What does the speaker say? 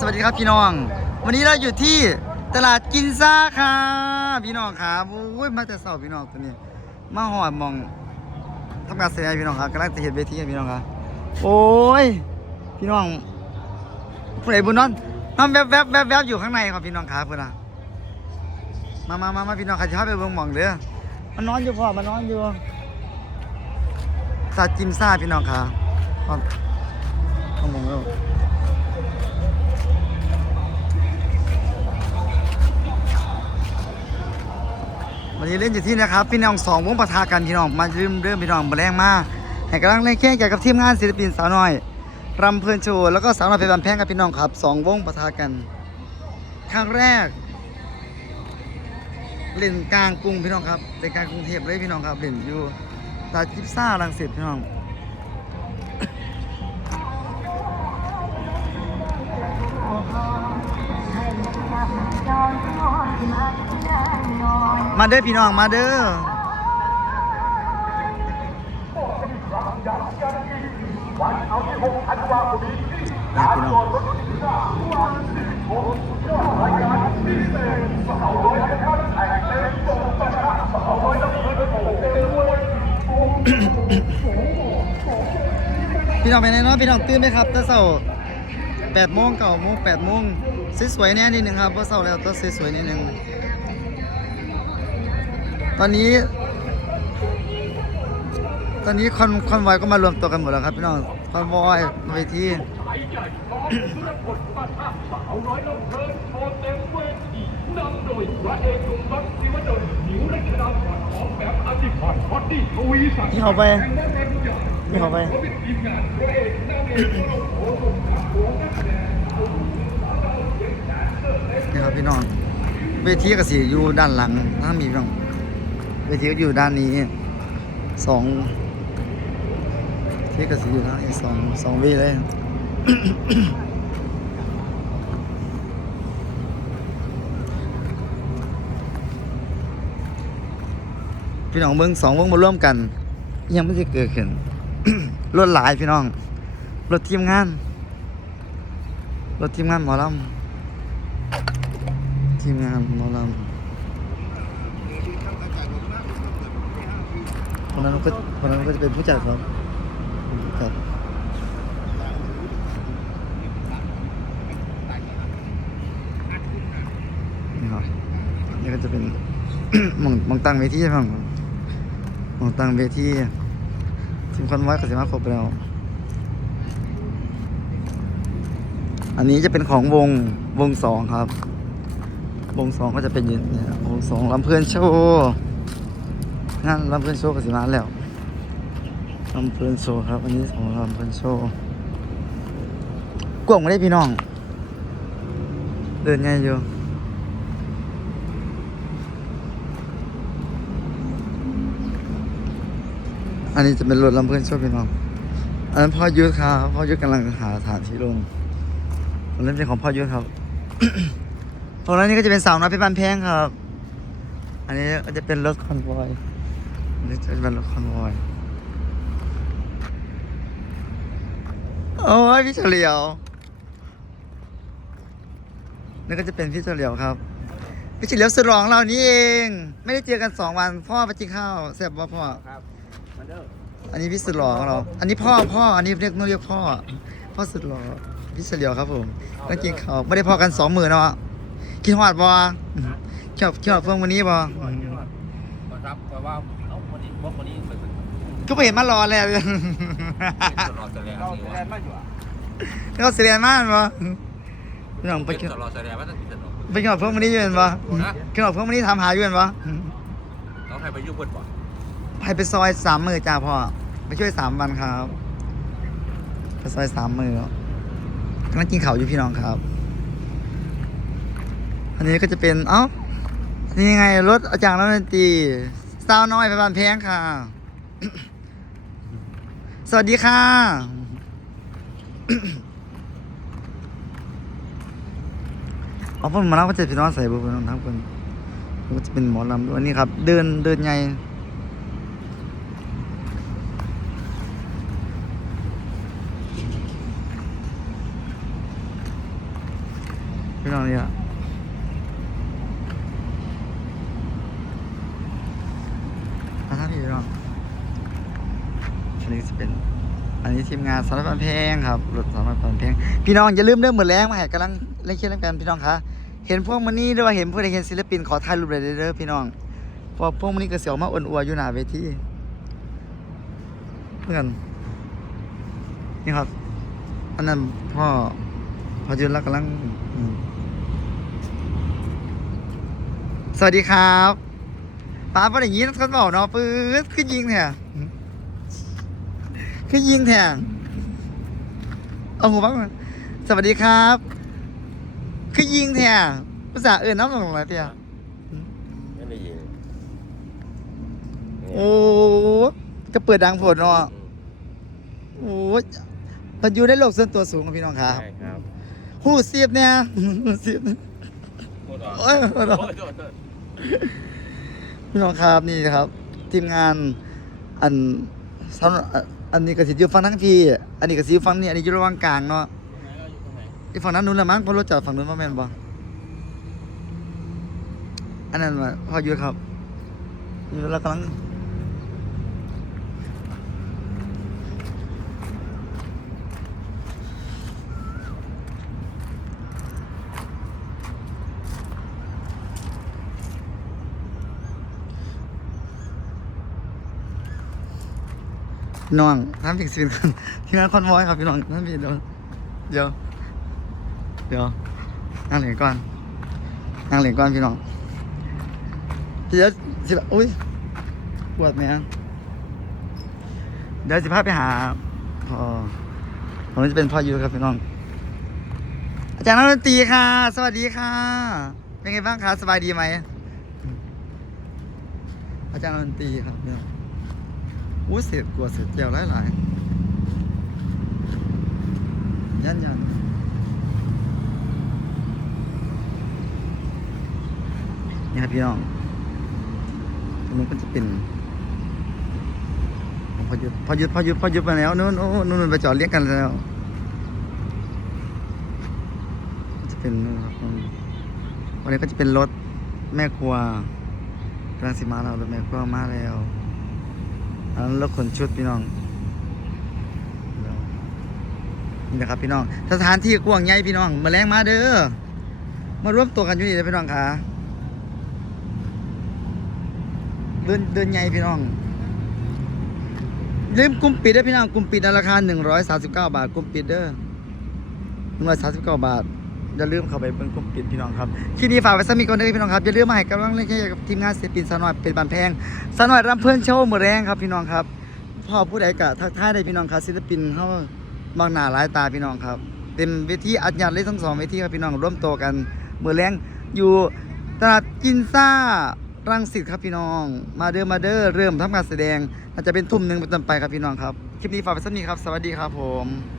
สวัสดีครับพี่น้อง วันนี้เราอยู่ที่ตลาดกินซ่าค่ะ พี่น้องครับโอ้ยมาแต่เสาพี่น้องตัวนี้ มาหอดมองทำการแสดงพี่น้องครับกำลังจะเห็นเวทีพี่น้องครับโอ้ยพี่น้องผู้ใดบุญนอนนอนแวบแวบแวบแวบอยู่ข้างในครับพี่น้องครับเพื่อนนะมามามามาพี่น้องใครจะเข้าไปเบิ่งมองเด้อมันนอนอยู่พ่อมันนอนอยู่ตลาดกินซ่าพี่น้องครับครับต้องมองแล้ว วันนี้เล่นอยู่ที่นะครับพี่น้องสองวงประทะกันพี่น้องมาเริ่มเริ่มพี่น้องมาแรงมาให้กำลังเล่นแข่งเกี่ยวกับทีมงานศิลปินสาวน้อยรำเพลินโชว์แล้วก็สาวน้อยเป็นบันแพงกับพี่น้องครับสองวงประทะกันครั้งแรก เล่นกลางกรุงพี่น้องครับเล่นกลางกรุงเทพเลยพี่น้องครับเล่นอยู่ตาจิบซ่าลังสิตพี่น้อง มาเด้อพี่น้องมาเด้อนะพี่น้องพี่น้องไปไหนเนาะพี่น้องตื่นไหมครับตะเสาแปดโมงเก้าโมงแปดโมงสวยๆแน่นิดนึงครับเพราะเสาแล้วต้องสวยๆนิดนึง ตอนนี้ ตอนนี้คอนคอนวอยก็มารวมตัวกันหมดแล้วครับพี่น้องคอนวอยเวทีที่เขาไปที่เขาไปนี่ครับพี่น้องเวทีก็สิอยู่ด้านหลังทั้งมีพี่น้อง เวทีก็อยู่ด้านนี้สองที่ก็สิอยู่ทางนี้สองสองเวเลยพี่น้องเบิ้งสองเบิ้งมาร่วมกัน ยังไม่ได้เกิดขึ้นรถหลายพี่น้องรถทีมงานรถทีมงานหมอลำทีมงานหมอลำ คนนั้นก็คนนั้นก็จะเป็นผู้จัดครับผู้จัดนี่ครับนี่ก็จะเป็นมองมองตั้งเวทีใช่ไหมมองตั้งเวทีทีมคอนไว้ก็สิมาครบแล้ว อันนี้จะเป็นของวงวงสองครับ วงสองก็จะเป็นอย่างนี้วงสองลำเพลินโชว์ งานลำเพลินโชว์ก็สิมาแล้วลำเพลินโชว์ครับอันนี้ของลำเพลินโชว์กวางไม่ได้พี่น้อง เดินง่ายอยู่อันนี้จะเป็นรถลำเพลินโชว์พี่น้อง อันนั้นพ่อยุทธครับ พ่อยุทธกำลังหาสถานที่ลงตรงนั้นเป็นของพ่อยุทธครับ ตรงนั้นนี่ก็จะเป็นสาวน้อยเพชรบานแพงครับ อันนี้ก็จะเป็นรถคอนวอย นนี้จะเป็นรถคอนวอยโอ้ยพี่เฉลียวนี่ก็จะเป็นพี่เฉลียวครับ พี่เฉลียวสุดหลองเรานี่เอง ไม่ได้เจอกันสองวันพ่อไปกินข้าวเสียบว่าพ่อครับมาเด้ออันนี้พี่สุดหล่อของเรา อันนี้พ่อพ่อ อันนี้เรียกต้องเรียกพ่อ พ่อสุดหล่อพี่เฉลียวครับผมก็กินข้าวไม่ได้พอกันสองมือเนาะกินหอดบอชอบชอบเพิ่งวันนี้บอครับเพราะว่า เอ้าวันนี้บอกวันนี้เหมือนก็ไปเห็นมารอแล้วตลอดแสดงเราแสดงมาอยู่อะแล้วเสียมากบอพี่น้องไปไปกินตลอดแสดงว่าตั้งแต่ตลอดไปกินหอดเพิ่งวันนี้อยู่เป็นบอกินหอดเพิ่งวันนี้ทำหาอยู่เป็นบอเราใครไปยุ่งเพื่อนบ่ไปไปซอยสามมือจ้าพ่อไปช่วยสามวันครับไปซอยสามมือกำลังกินข้าวอยู่พี่น้องครับ อันนี้ก็จะเป็นเอ้านี่ไงรถอาจารย์นักดนตรี สาวน้อยไปบ้านแพงค่ะ สวัสดีค่ะ เอาพ่นมาแล้วก็จะพี่น้องใส่บุญน้องทั้งคนก็จะเป็นหมอลำด้วยนี่ครับ เดินเดินไงพี่น้องเนี่ยมาท่านพี่น้องอันนี้ จะเป็น อันนี้ทีมงานสารพันเพลงครับรถสารพันเพลงพี่น้องอย่าลืมเรื่องเหมือนแรงมาแหกกำลังเล่นเชียร์เล่นกันพี่น้องคะเห็นพวกมันนี่ด้วยว่าเห็นพวกใดเห็นศิลปินขอถ่ายรูปเลยเด้อพี่น้องพราะพวกมันนี่ก็เสียวมาอ่อนอัวอยู่หน้าเวทีเพื่อนนี่ครับอันนั้นพ่อพอจุนรักกำลังสวัสดีครับป้าเป็นอย่างนี้เขาบอกเนาะปื๊ดขึ้นยิงเนี่ย ขึ้นยิงแทงเอาหัวบ้างมาสวัสดีครับขึ้นยิงแทงภาษาเอื่นน้ำลงอะไรเตี้ยไม่ได้ยินโอ้จะเปิดดังผลเนาะโอ้ยมันอยู่ในโลกส่วนตัวสูงของพี่น้องครับใช่ครับหูเสียบเนี่ยหูเสียบพูดออกโอ้ยโอ้ยโอ้ยโทษโทษพี่น้องครับนี่นะครับ ทีมงานอันสำ อันนี้ก็สิอยู่ฝั่งทั้งพี่ อันนี้ก็สิอยู่ฝั่งนี้อันนี้อยู่ระหว่างกลางเนาะอีฝั่งนั้นนู้นละมั้งเพราะรถจอดฝั่งนู้นมาแม่นบ่อันนั้นว่าพออยู่ครับอยู่แล้วกำลัง น้องทำผิดสินกันทีมงานคอนวอยครับพี่น้องทำผิดเดี๋ยวเดี๋ยวเดี๋ยวนั่งเหรียญก่อนนั่งเหรียญก่อนพี่น้องเดี๋ยวสิอุ้ยปวดไหมฮะเดี๋ยวสิพาไปหาพอผมจะเป็นพ่อยูครับพี่น้อง อาจารย์นักดนตรีค่ะ สวัสดีค่ะ เป็นไงบ้างคะสบายดีไหมอาจารย์นักดนตรีครับพี่น้อง อู้เสียดกลัวเสียดเจียวหลายหลายๆยันยันนี่ครับพี่น้องตรงนู้ก็จะเป็นพอหยุดพอหยุดพอหยุดพอหยุดมาแล้วนู้นโอ้นู้นไปจอดเรียกกันแล้วก็จะเป็นนู่นครับวันนี้ก็จะเป็นรถแม่ครัวรังสีมาเรารถแม่ครัวมาแล้ว อันนั้นรถขนชุดพี่น้องนี่นะครับพี่น้อง สถานที่กว้างใหญ่พี่น้อง มาแรงมาเด้อ มารวมตัวกันอยู่นี่เลยพี่น้องค่ะเดินเดินใหญ่พี่น้องลืมกลุ่มปิดเด้อพี่น้องกลุ่มปิดในราคา139 บาทกลุ่มปิดเด้อ139 บาท อย่าลืมเข้าไปเบิ่งกลุ่มปิดพี่น้องครับคลิปนี้ฝากไว้สักมีก่อนด้อพี่น้องครับอย่าลืมมาให้กำลังใจกับทีมงานเสียปินสาวน้อยเป็นบานแพงสาวน้อยรำเพื่อนโชว์มือแรงครับพี่น้องครับพ่อผู้ใดกะทักทายได้พี่น้องครับศิลปินเขาบางหน้าหลายตาพี่น้องครับเต็มเวทีอัดยัดเลยทั้งสองเวทีครับพี่น้องร่วมตัวกันมือแรงอยู่ตลาดกินซ่ารังสิตครับพี่น้อง มาเด้อมาเด้อเริ่มทำการแสดงอาจจะเป็นทุ่มหนึ่งเป็นต้นไปครับพี่น้องครับคลิปนี้ฝากไว้สักนี้ครับ สวัสดีครับผม